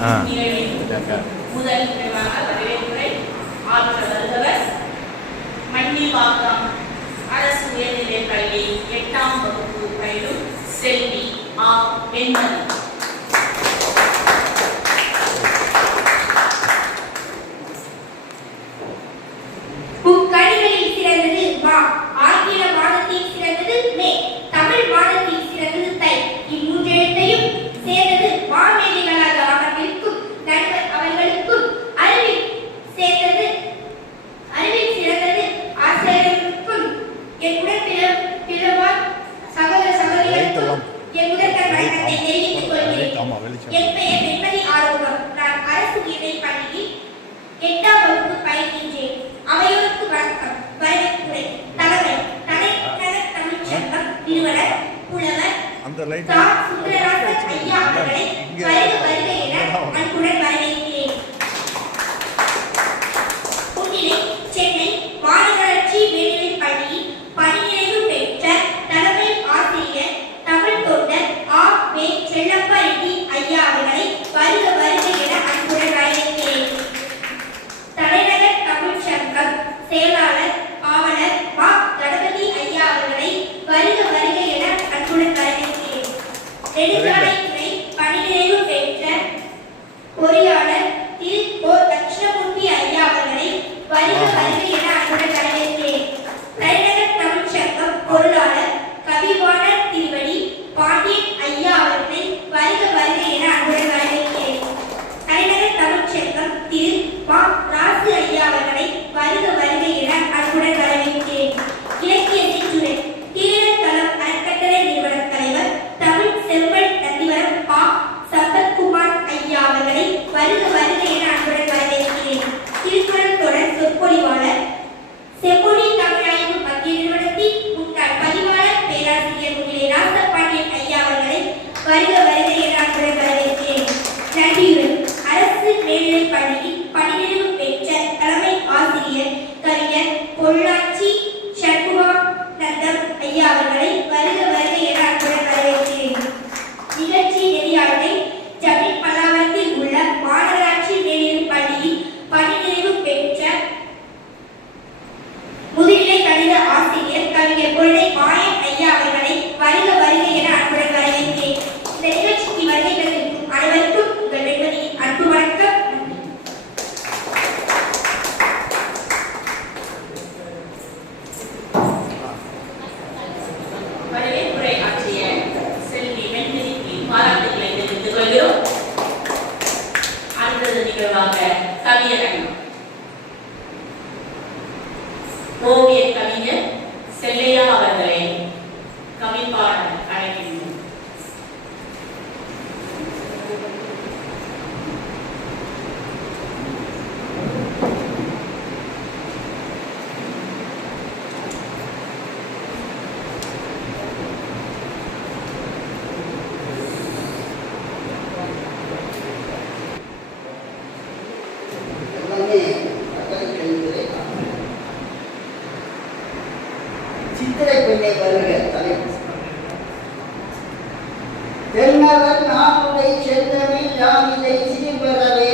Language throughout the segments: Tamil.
முதல் நிகழ்வாக வரவேற்புரை ஆற்ற வருபவர் மண்ணிவாக்கம் அரசு உயர்நிலைப் பள்ளி 8ஆம் வகுப்பு பயிலும் செல்வி ஆ. வெண்மதி. முக்கணிகளில் சிறந்தது மா, ஆங்கில மாதத்தில் சிறந்தது மே, தமிழ் மாதத்தில் சிறந்தது தை. இம்மூன்றெழுத்தையும் சேர்ந்தது மாமேதைகளாக அமர்ந்திருக்கும் நண்பர் அவர்களுக்கும் அறிவில் சிறந்தது ஆசிரியர்களுக்கும் என் உடன்பிறவார் சகோதர சகோதரிகளுக்கும் என் முதற்கண் வணக்கத்தை தெரிவித்துக் கொள்கிறேன். என் பெயர் வெண்மதி ஆறுமுகம். நான் அரசு உயர்நிலைப் பள்ளியில் 8ஆம் வகுப்பு பயில்கின்றேன். அவையோருக்கு வணக்கம். வரவேற்புரை தலைமை தலைநகர் தமிழ்ச் சங்கம் நிறுவனர் புலவர் சுந்தரராசன் ஐயா அவர்களை வருக வருக என அன்புடன் வரவேற்கிறேன். முன்னிலை சென்னை மாநகராட்சி மேல்நிலைப் பள்ளியில் பணி நிறைவு பெற்ற தலைமை ஆசிரியர் தமிழ் தொண்டர் ஆ. வே. செல்லப்பா ரெட்டி ஐயா அவர்களை வருக வருக என அன்புடன் வரவேற்கிறேன். தலைநகர் தமிழ்ச் சங்கம் செயலாளர் ஆவலர் மா. கணபதி ஐயா அவர்களை வருக வருக என அன்புடன் வரவேற்கிறேன். நெடுஞ்சாலைத்துறை பணி நிறைவு பெற்ற பொறியாளர் திரு கோ. தட்சிணமூர்த்தி ஐயா அவர்களை வருக வருக என அன்புடன் வரவேற்கிறேன். தலைநகர் தமிழ்ச் சங்கம் பொருளாளர் கவிவாணர் திருவடி பாண்டியன் ஐயா அவர்களை வருக வருக என அன்புடன் வரவேற்கிறேன். தலைநகர் தமிழ்ச் சங்கம் திரு மா. ராசு ஐயா அவர்களை வருக வருக என அன்புடன் வரவேற்கிறேன். இலக்கிய சிற்றுரை தீரத்தளம் அறக்கட்டளை நிறுவன தலைவர் தமிழ் செல்வன் நந்திவரம் பா. சம்பத்குமார் ஐயா அவர்களை வருக வருக என அன்புடன் வரவேற்கிறேன். திருக்குறள் தொடர் சொற்பொழிவாளர் செம்மொழி தமிழாய்வு மத்திய நிறுவனத்தின் முன்னாள் பதிவாளர் பேராசிரியர் முன்னிலை ராசபாண்டியன் ஐயா அவர்களை வருக வருக என அன்புடன் வரவேற்கிறேன். நன்றியுடன் அரசு மேல்நிலைப் பள்ளியில் பணி நிறைவு பெற்ற தலைமை ஆசிரியர் கவிஞர் பொள்ளாச்சி சண்முகானந்தம் ஐயா அவர்களை வருக வருக என அன்புடன் வரவேற்கிறேன். நிகழ்ச்சி நெறியாளரை ஜமீன் பல்லாவரத்தில் உள்ள மாநகராட்சி மேல்நிலைப் பள்ளியில் பணி நிறைவு பெற்ற முதுநிலை கணித ஆசிரியர் கவிஞர் பொருளை மாயன் ஐயா அவர்களை வருக வருக என அன்புடன் வரவேற்கிறேன். இந்த நிகழ்ச்சிக்கு வருகை தந்திருக்கும் அனைவருக்கும் உங்கள் வெண்மதியின் அன்பு வணக்கம். வரவேற்புரை ஆற்றிய செல்வி வெண்மதிக்கு பாராட்டுகளை தெரிவித்துக் கொள்கிறோம். அடுத்தது நிகழ்வாக கவியரங்கம். ஓவிய கவிஞர் செல்லையா அவர்களை கவிப்பாட அழைக்கின்றோம். சித்திரை பெண்ணை வருக தலைவர் தென்னவர் நானுடை செந்தமிழ் யானிலை சீர்வரவே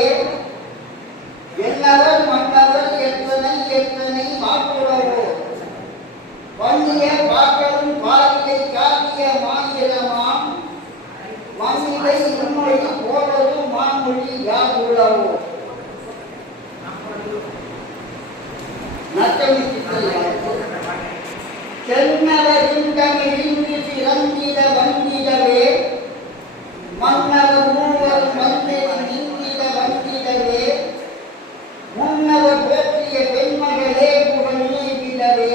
என்னவர் மன்னவர் எத்தனை எத்தனை மாற்றுறவோ வன்னிய பாக்களும் பாலிலை காட்டிய மாநிலமாம் மண்ணிலை முன்மொழி போவதும் மான்மொழி யாவுளவோ நட்டமி சித்திரை தென்னவரின் தமிழின்றி சிறந்திட வந்திடவே மன்னவர் மூவர் மந்திரி நின்றிட வந்திடவே முன்னவர் போற்றிய பெண்மகளே புகழ் நீவிடவே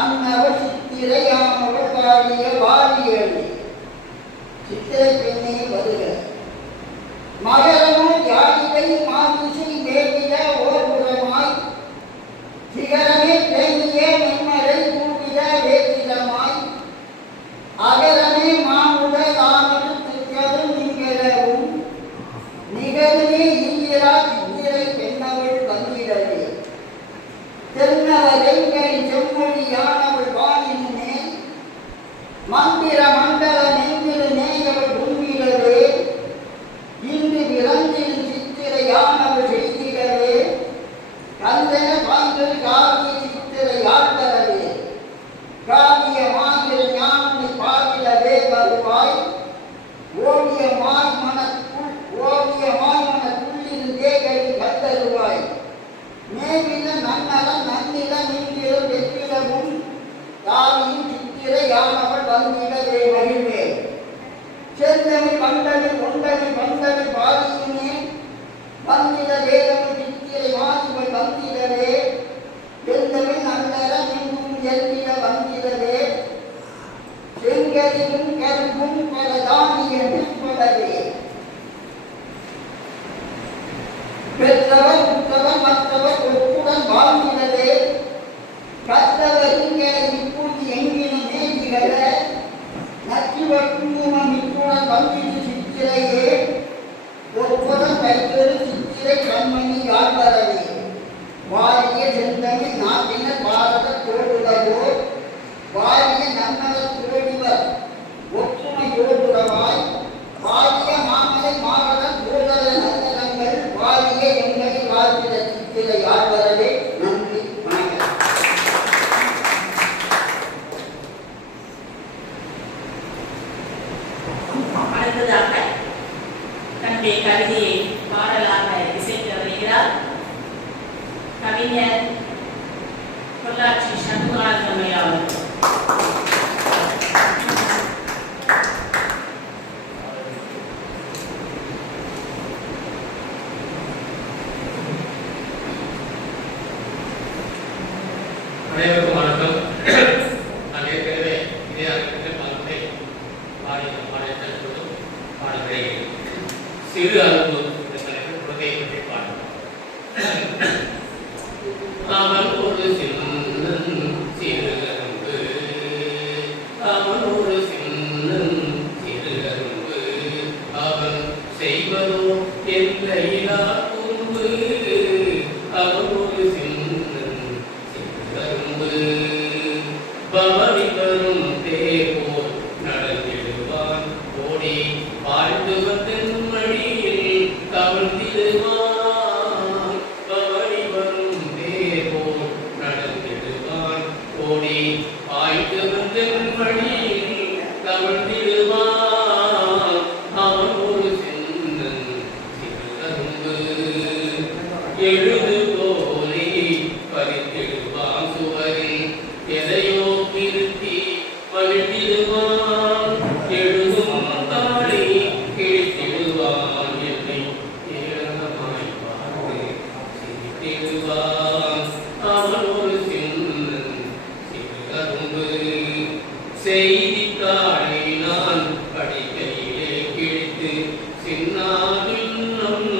அன்னவர் சித்திரையானவர் வாழிய வாழியழி. சித்திரை பெண்ணே வருக மகரமும் யாழிகை மாதிசை மேலிட ஓர்புறமாய் சிகரமே தேங்கிய மென்மலை கூட்டிட வேதிடமாய் அகரமே மாமுடலானது திகழும் நிகழவும் நிகழுமே ஈரா சித்திரை பெண்ணவள் வந்திடவே தென்னவரெங்களின் செம்மொழியானவள் வானினே மந்திர மண்டல நெஞ்சில் நேயவள் உண்மையிடவே இன்று பாய்ந்தது காவிய சித்திரை ஆழ்வரவே காவிய மாந்திர ஞானனை பாவிலவே வருவாய் ஓவியமாய் மனத்துள்ளிருந்தே கடி கத்தருவாய் மேவின நன்னலம் நன்னில நீங்கிலும் வெற்றிடமும் தாவியின் சித்திரை யானவள் வந்திடவே மகிழ்வே செந்தமி பண்டமி கொண்டமி பண்டமி பாதியுமே வந்திட வேதமி சித்திரை வாதிகள் வந்திடவே எந்தமி நன்னலம் எங்கும் எல்லிட வந்திடவே செங்கதிலும் கரும்பும் பல தானியம் பலவே பெற்றவர் உற்றவர் மற்றவர் ஒப்புடன் வாழ்ந்திடவே கற்றவர் இங்கே இப்பொழுது எங்கினும் மேதிகள நச்சுவர் குங்குமம் இப்புடன் வந்திடு சித்திரையே ஒப்புடன் வைத்தொரு சித்திரை கண்மணி ஆழ்வரவே வாரிய செந்தமிழ் நாட்டினர் பாரத தோடுதவோ வாரிய நன்னல தோடுவர் ஒற்றுமையோடுறவாய் வாரிய மாமலை மாவட்டம் தோழர நல்லங்கள் வாரிய எங்களை வாழ்த்திட சித்திரை ஆழ்வரவே நன்றி வணக்கம். அடுத்ததாக தன்னுடைய கவிதையை பாடலாக இசைக்க வருகிறார் கவிஞர் பொள்ளாச்சி சண்முகானந்தமணி அவர்கள். அனைவருக்கும் வணக்கம். நான் ஏற்கனவே இதே அரங்கத்தில் பாடத்தை பாடுகிறேன். சிறு அரும்பு என்ற தலைப்பில் குழந்தையை பற்றி பாடுகிறோம். அவன் ஒரு சின்னன் சிறு அரும்பு, அவன் ஒரு சின்னன் சிறு அரும்பு, அவன் செய்வதோ எல்லையிலா துன்பு, அவன் ஒரு சின்னன் சிறு அரும்பு, பவனி வரும் தேர்போல் நடந்திடுவான், ஓடி வாழ்ந்து வந்தன் மடியில் கவிழ்ந்திடுவான், பவனி வரும் தேர்போல் நடந்திடுவான், ஓடி வாழ்ந்து வந்தன் மடியில் கவிழ்ந்திடுவான், அவன் ஒரு சின்னன் சிறு அரும்பு, எழுது போலே பறித்திடுவான் சுவரில் எதையோ நிறுத்தி மகிழ்ந்திடுவான், எழுதும் தாளை கிழித்திடுவான், என்னை ஏளனமாய் பார்த்து சிரித்திடுவான், அவன் ஒரு சின்னன் சிறு அரும்பு, செய்தித்தாளை நான் படிக்கையிலே கிழித்து சின்னாவின்னம்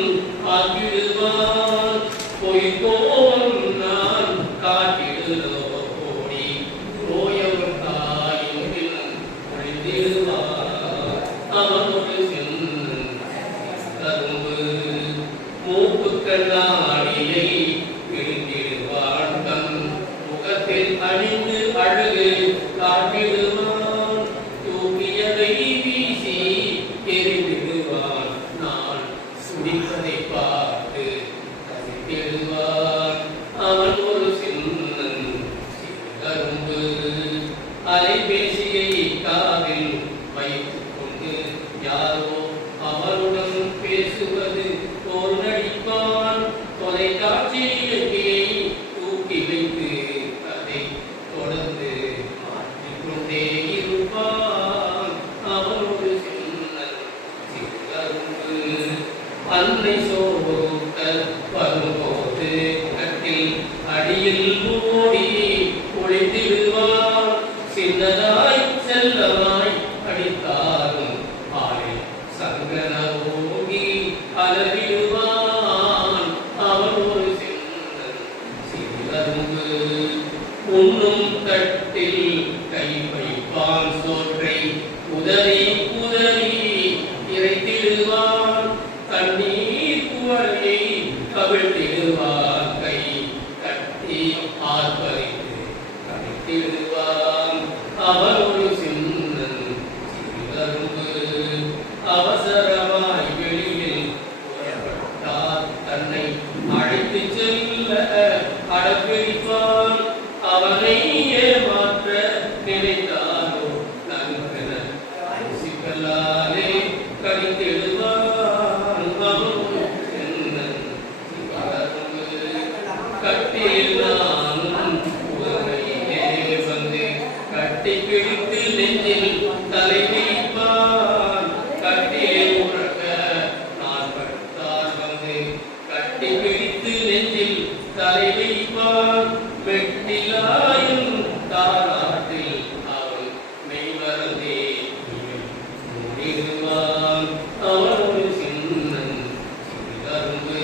ஆக்கிடுவான், பொய்போல் நான் காட்டிடுதோ ஓடி நோயவர் தாயும் ஒழிந்திடுவான், அவன் ஒரு சின்னன் அரும்பு, மூப்பு கண்ணாடியை விழுந்திடுவான், தன் முகத்தில் அணிந்து அழகு காட்டிடுவான், தூக்கியதை வீசி எரிந்திடுவான், நான் சுடிப்பதை பார்த்து ரசித்திடுவான், அவன் ஒரு சின்னன் சிறு அரும்பு, அலைபேசியை காதில் வைத்துக் கொண்டு யாரோ அவருடன் பேசுவது போல் நடிப்பான், தொலைக்காட்சியை தூக்கி வைத்து அதை தொடர்ந்து மாற்றிக்கொண்டே இருப்பான், அவன் ஒரு சின்னன் சிறு அரும்பு, அன்னை சோர்வுக்க வரும்போது கட்டில் அடியில் ஓடி ஒளிந்திடுவான், சின்னதாய் செல்லமாய் அடித்தாலும் ஆளில் சங்கன ஓங்கி அலறிடுவான், அவன் ஒரு சின்னன் சிறு அரும்பு, உண்ணும் தட்டில் கை வைப்பான், சோற்றை உதறி உதறி இறைத்திடுவான், தண்ணீர் குவளை கவிழ்த்திடுவான், கை தட்டி ஆர்ப்பரித்து கவிழ்த்திடுவான், அவன் ஒரு சின்னன் சிறு அரும்பு, அவசரமாய் வெளியில் புறப்பட்டார், தன்னை அழைத்துச் செல்ல அடக்கு வைப்பான் வெட்டிலாயும் தாராட்டில் அவன் மெய்வரதே முடிவான் அவன் ஒரு சின்னன் சிறுகரும்பு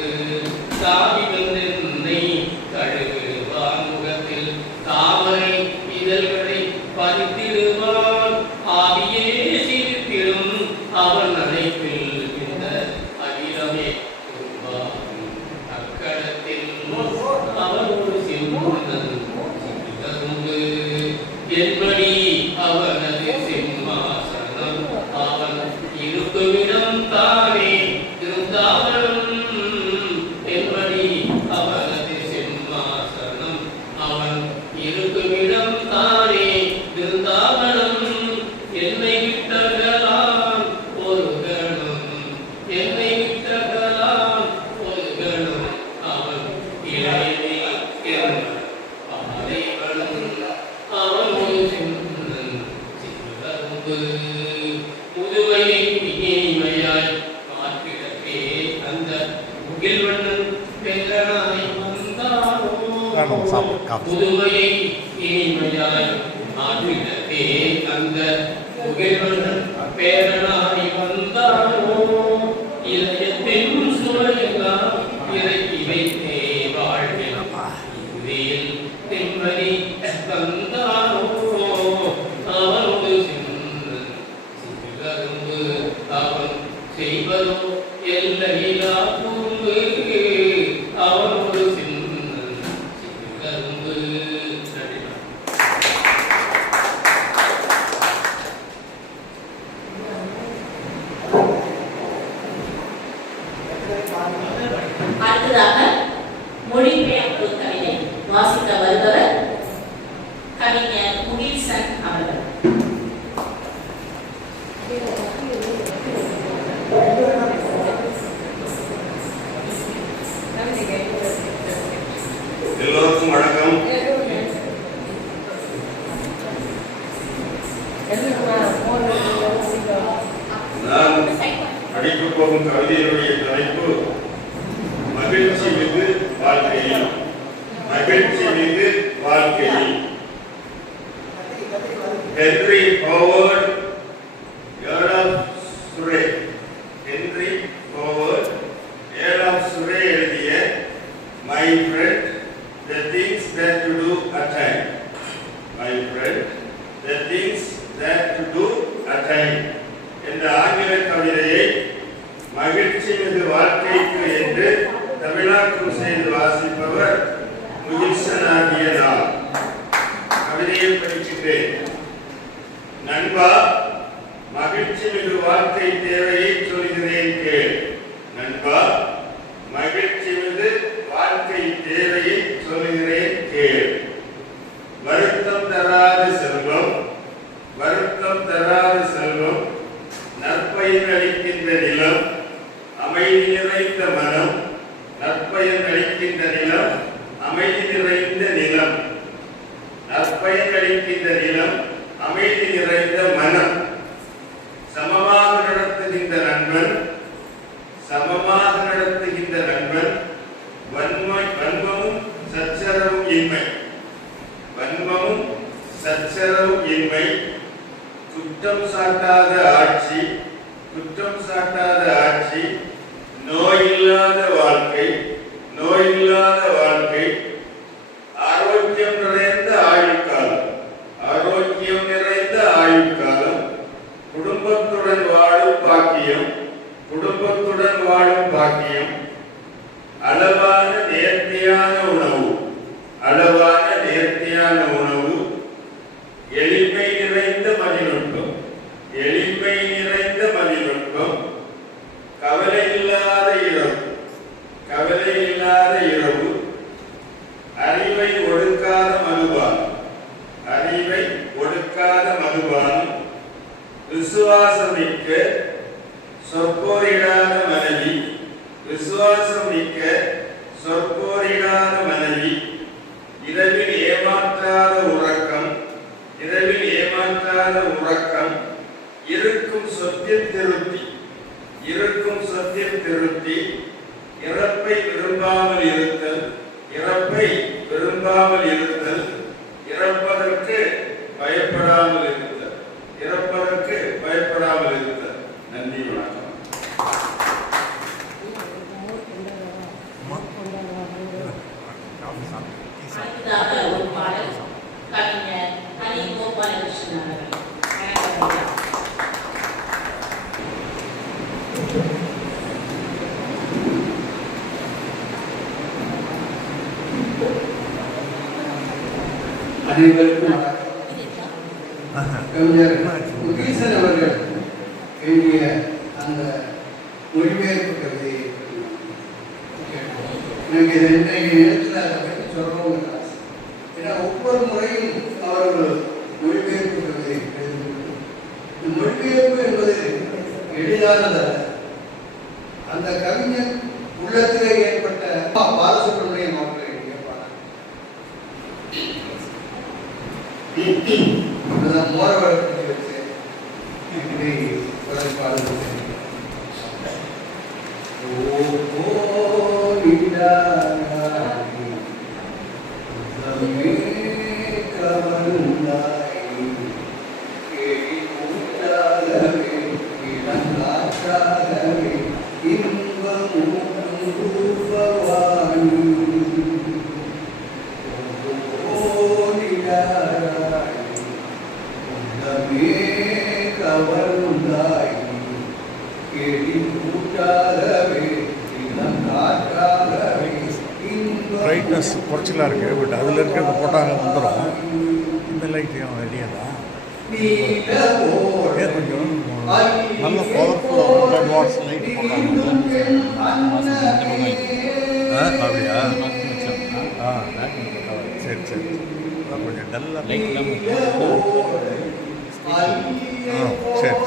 சாவி வந்தென்னை கழுகுவான் முகத்தில் தாமரை இதழ்களை பதித்திடுவான் ஆவியே சிரித்திடும் அவன் அழைப்பில் இந்த அகிலமே அக்கடத்தில் அவன் ஒரு சிம்மன் சிறுகரும்பு என்படி அவனது சிம்மாசனம் அவன் இருக்குமிடம் தானே இருந்தாவனும் என்படி அவனது சிம்மாசனம் அவன் இருக்குமிடம் தானே இருந்தாவனும் என்னை விட்டகலாம் ஒரு கணம் என்னை விட்டகலாம் ஒரு கணம் அவன் இளையனே பாதைவனும் அவன் ஒரு சின்னன் சிறுகரும்பு முதுமையை இனிமையாய் மாற்றிடவே அந்த முகில்வண்ணன் பெற்றனாய் வந்தானோ முதுமையை இனிமையாய் மாற்றிடவே அந்த முகில்வண்ணன் பேரனாய் வந்தானோ இதயத்தின் சுமையெல்லாம் இறக்கி வைத்தே வாழ்வில் இறுதியில் நிம்மதி தந்தானோ அவனோடு சின்னன் சிறுகரும்பு அவன் செய்வதோ எல்லையிலா பூம்பு அவனோடு சின்னன் சிறுகரும்பு. நன்றி. அடுத்ததாக மொழிபெயர்ப்பு கவிதை வாசிக்க வருபவர் கவிஞர் முகில்சன் அவர்கள். எல்லோருக்கும் வணக்கம். நான் படிக்கப் போகும் கவிதையினுடைய தலைப்பு மகிழ்ச்சி மீது வாழ்க்கையில். மகிழ்ச்சி மீது வாழ்க்கையில். Henry Howard Earl of Surrey. Henry Howard Earl of Surrey எழுதிய My friend, the things that you do attain. My friend, the things that you do attain. என்ற ஆங்கில கவிதையை மகிழ்ச்சி மிகு வாழ்க்கைக்கு என்று தமிழாக்கம் செய்து வாசிப்பவர் முகில்சன் ஆகிய நான். கவிதையை படிக்கின்றேன். நண்பா, மகிழ்ச்சி மிகு வாழ்க்கை தேவையை சொல்கிறேன் கேள். நண்பா, மகிழ்ச்சி மிகு வாழ்க்கை தேவையை சொல்கிறேன் கேள். வருத்தம் தராத செல்வம், வருத்தம் தராத செல்வம், நற்பயன் அளிக்கின்ற நிலம், அமைதி நிறைந்த மனம், நற்பயன் அளிக்கின்ற நிலம், அமைதி நிறைந்த நிலம், நற்பயன் அளிக்கின்ற நிலம், அமைதி நிறைந்த மனம், சமமாக நடத்துகின்ற நண்பன், சமமாக நடத்துகின்ற நண்பன், வன்மமும் சச்சரவும் இன்மை, வன்மமும் சச்சரவும் இன்மை, குற்றம் சாட்டாத ஆட்சி, குற்றம் சாட்டாத ஆட்சி, நோயில்லாத வாழ்க்கை, நோயில்லாத வாழ்க்கை, ஆரோக்கியம் நிறைந்த ஆயுட்காலம், ஆரோக்கியம் நிறைந்த ஆயுட்காலம், குடும்பத்துடன் வாழும் பாக்கியம், குடும்பத்துடன் வாழும் பாக்கியம், அளவான நேர்த்தியான உணவு, அளவான நேர்த்தியான உணவு, எளிமை நிறைந்த மதிநுட்பம், எளிமை நிறைந்த மதிநுட்பம், கவலை இல்லாத இரவு, கவலை இல்லாத இரவு, அறிவை ஒடுக்காத மதுபானம், அறிவை ஒடுக்காத மதுபானம், விசுவாசமிக்க சொற்போரிடாத மனைவி, விசுவாசம் மிக்க சொற்போரிடாத மனைவி, இரவில் ஏமாற்றாத உறக்கம், இரவில் ஏமாற்றாத உறக்கம், இருக்கும் சொத்தில் திருப்தி, இருக்கும் சொத்தில் திருப்தி, இறப்பை விரும்பாமல் இருத்தல், இறப்பை விரும்பாமல் இருத்தல், இறப்பதற்கு பயப்படாமல் இருத்தல், இறப்பதற்கு பயப்படாமல் இருத்தல். நன்றி, வணக்கம். அடுத்ததாக ஒரு பாடல் கவிஞர் ஹரி கோபாலகிருஷ்ணன் அவர்கள். அனைவருக்கும் கவிஞர் முகீசன் அவர்கள் எழுதிய அந்த மொழிபெயர்ப்பு கவிதையை எனக்கு இன்றைய நேரத்தில் அதை பற்றி சொல்லவும் ஆசை. ஏன்னா ஒவ்வொரு முறையும் அவர்கள் மொழிபெயர்ப்பு கவிதை எழுதுகிறார்கள். இந்த மொழிபெயர்ப்பு என்பது எளிதானதல்ல. அந்த கவிஞர் உள்ளத்திலே ஏற்பட்ட பாலசுப்ரமணியம் அவர்கள் எழுதிய பாடல். அதுதான் மோரவழக்கத்தை வச்சு இப்படி பாடல். பிரைட்னஸ் குறைச்சலாக இருக்குது. பட் அதில் இருக்கிறத போட்டாங்க வந்துடும். இந்த லைட்டையும் ரெடியாக தான் கொஞ்சம் நல்ல பவர்ஃபுல்லாக 100 வாட்ஸ் லைட் போட்டாங்க. அப்படியா? சரி சரி. கொஞ்சம் டல்லாக சரி.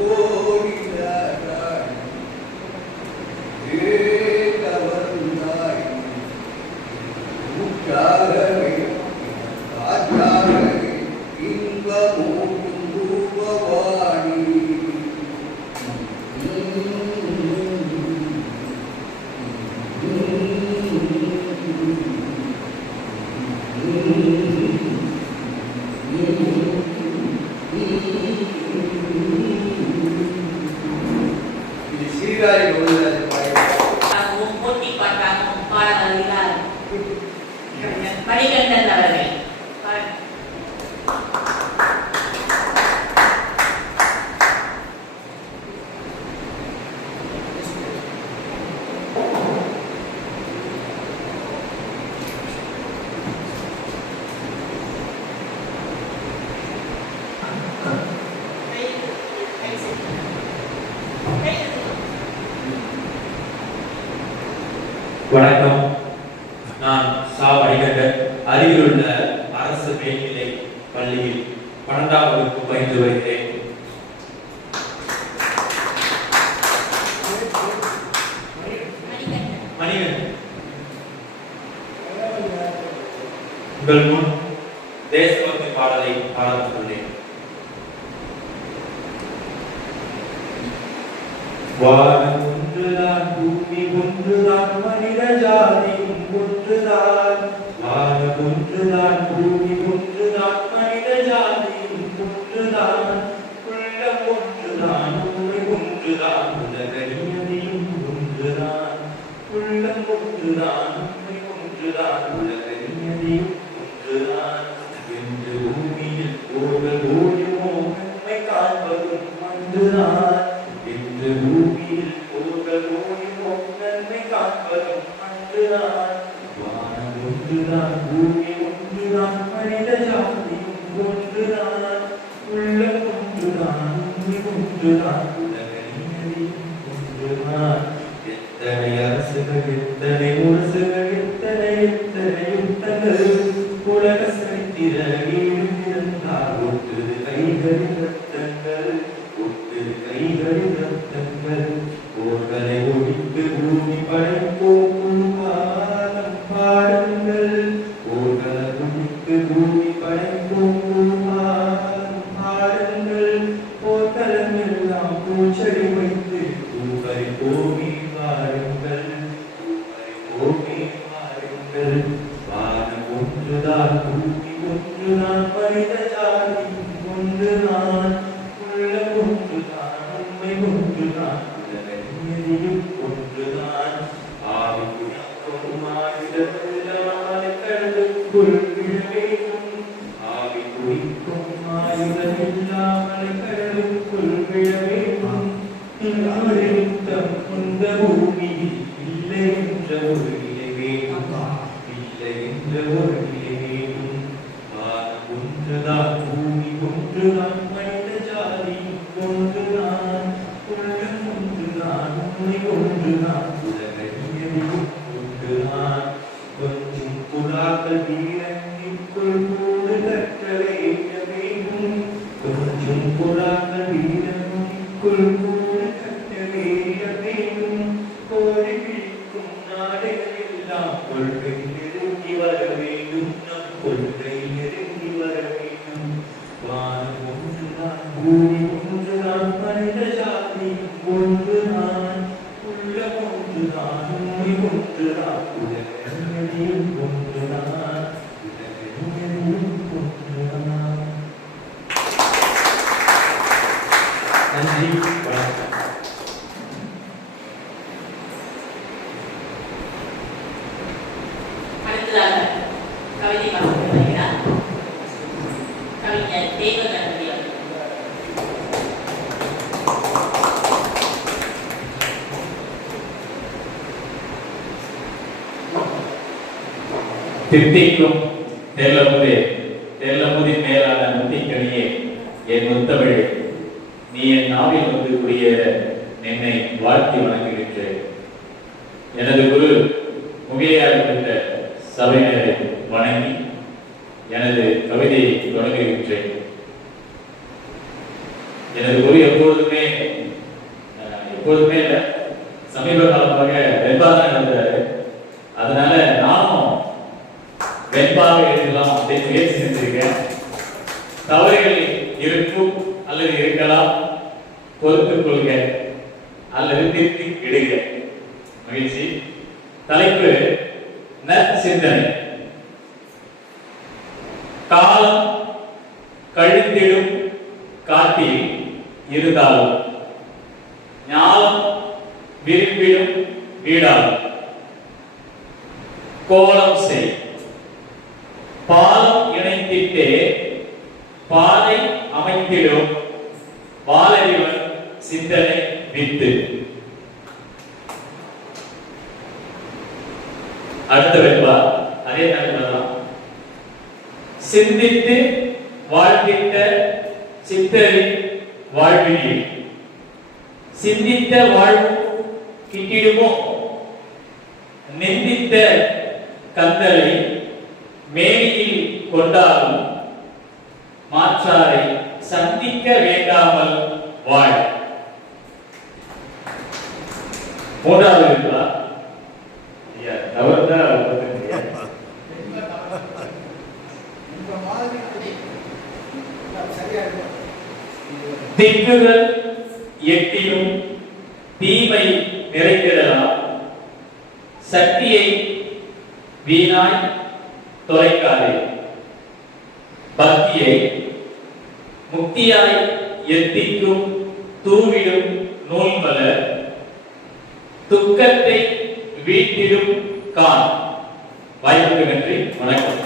Oh இது சீர்காழி கவுண்டர் பாடி போட்டி பார்த்தாங்க பாடல்களால் மணிகண்டன் அவர்கள் வணக்கம். நான் சா மணிகண்டன் அருகில் உள்ள அரசு மேல்நிலை பள்ளியில் 12ஆம் வகுப்பு பயின்று வருகிறேன். மணிகண்டன் உங்கள் முன் தேசபக்தி பாடலை பாடத்துள்ளேன். வானம் ஒன்றுதான், பூமி ஒன்றுதான், மனித ஜாதியும் ஒன்றுதான். வானம் ஒன்றுதான், பூமி ஒன்றுதான், மனித ஜாதியும் ஒன்றுதான். உள்ளம் ஒன்றுதான், உண்மை ஒன்றுதான், உலக நியதியும் ஒன்றுதான். உள்ளம் ஒன்றுதான், உண்மை ஒன்றுதான், உலக நியதியும் ஒன்றுதான். என்று பூமியில் ஓடல் ஓடுமோ உண்மை காண்பதும் ஒன்றுதான். இந்த பூமியில் ஒருவர் ஓடிமோ நன்மை காண்பதும் அன்றுதான். வானம் ஒன்றுதான், பூமி ஒன்றுதான், மனித ஜாதியும் ஒன்றுதான். உள்ளம் ஒன்றுதான், உண்மை ஒன்றுதான், உலக நியதியும் ஒன்றுதான். எத்தனை அரசுகள், எத்தனை முரசுகள், எத்தனை எத்தனை யுத்தங்கள் உலக சரித்திர எழுதியிருந்தால் ஒட்டுது கைகளில் ரத்தங்கள், ஒட்டுது கைகளில் ரத்தங்கள். போர்களை ஒழித்து பூமி படைப்போம் காலம் பாருங்கள். போர்களை ஒழித்து பூமி படைப்போம் காலம் பாருங்கள். போர்க்களம் எல்லாம் பூச்செடி வைத்து பூவரை பூமி வாருங்கள். பூவரை பூமி வாருங்கள். வானம் ஒன்றுதான், பூமி ஒன்றுதான், மனித ஜாதி ஒன்றுதான். உள்ளம் ஒன்றுதான், உண்மை ஒன்றுதான், உலக நியதியும் ஒன்றுதான். ஆவி குடிக்கும் ஆயுதமில்லாமல் கடலுக்குள் விழ வேண்டும். ஆவி குடிக்கும் ஆயுதமில்லாமல் கடலுக்குள் விழ வேண்டும். யுத்தம் இந்த பூமியில் இல்லை என்ற ஒரு நிலை வேண்டும். இல்லை என்ற ஒரு நிலை வேண்டும். வானம் ஒன்றுதான், பூமி ஒன்றுதான், மனித ஜாதி ஒன்றுதான். உள்ளம் ஒன்றுதான், உண்மை ஒன்றுதான், உலக நியதியும் ஒன்றுதான். கொஞ்சம் புறாக்கள் வீரத்திற்குள் கூடு கட்ட வேண்டும். கொஞ்சம் புறாக்கள் வீரத்திற்குள் கூடு கட்ட வேண்டும். கோரி பிடிக்கும் நாடுகள் எல்லாம் கொள்கை நெருங்கி வர வேண்டும். நம் கொள்கை நெருங்கி வர வேண்டும். வானம் ஒன்றுதான், பூமி ஒன்றுதான், மனித ஜாதி ஒன்றுதான். உள்ளம் ஒன்றுதான், உண்மை ஒன்றுதான், உலக நியதியும் ஒன்றுதான். உலக நியதியும் ஒன்றுதான். நன்றி, வணக்கம். அடுத்ததாக கவிதை வாசிக்க வருகிறார் கவிஞர் தேவகணபதி அவர்கள். தித்திக்கும் தெல்லமுதே, தெல்லமுதின் மேலான முத்திக்கனியே, என் முத்தமிழே, நீ என் நாவில் வந்து குடியேற என்னை வாழ்த்தி வணங்குகின்றேன். எனது குரு முகையாக பெற்ற சபையினரை வணங்கி எனது கவிதையை தொடங்குகின்றேன். எனது குரு எப்பொழுதுமே இல்லை, சமீப காலமாக வெண்பா தான் எழுதுறாரு. அதனால நானும் வெண்பாவை எழுதலாம் அப்படின்னு முயற்சி செஞ்சிருக்கேன். தவறுகள் இருக்கும் அல்லது இருக்கலாம், பொறுத்துக் கொள்க அல்லது திருத்தி இடுக. மகிழ்ச்சி. தலைப்பு நற்சிந்தனை. கழித்திடும் காட்டில் இருந்தாலும் ஞானம் விரும்பிடும் வீடாகும். கோலம் செய் பாலம் இணைத்திட்டே பாதை அமைத்திடும் பாலறிவன் சிந்தனை வித்து. அடுத்த வெப்பா அதே தான். சிந்தித்து வாழ்ந்திட்ட சித்தரின் வாழ்வினில் சிந்தித்த வாழ்வு கிட்டிடுமோ நிந்தித்த கந்தலை மேனியில் கொண்டாலும் மாற்றாரை சந்திக்க வேண்டாமல் வாழ். மூன்றாவது இருக்கா திக்குகள் எட்டிலும் தீமை நிறைந்திடலாம். சக்தியை வீணாய் தொலைக்காதே. பக்தியை முக்தியாய் எத்திக்கும் தூவிடும் நூல்மலர் துக்கத்தை வீட்டிடும் கான். வாய்ப்புக்கு நன்றி. வணக்கம்.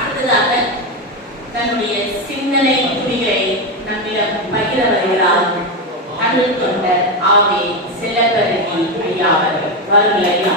அடுத்ததாக தன்னுடைய சிந்தனை துளிகளை நம்மிடம் பகிர வருகிறார் தமிழ் தொண்டர் ஆவே செல்லப்பரதி ஐயா அவர்கள். வாருங்கள் ஐயா.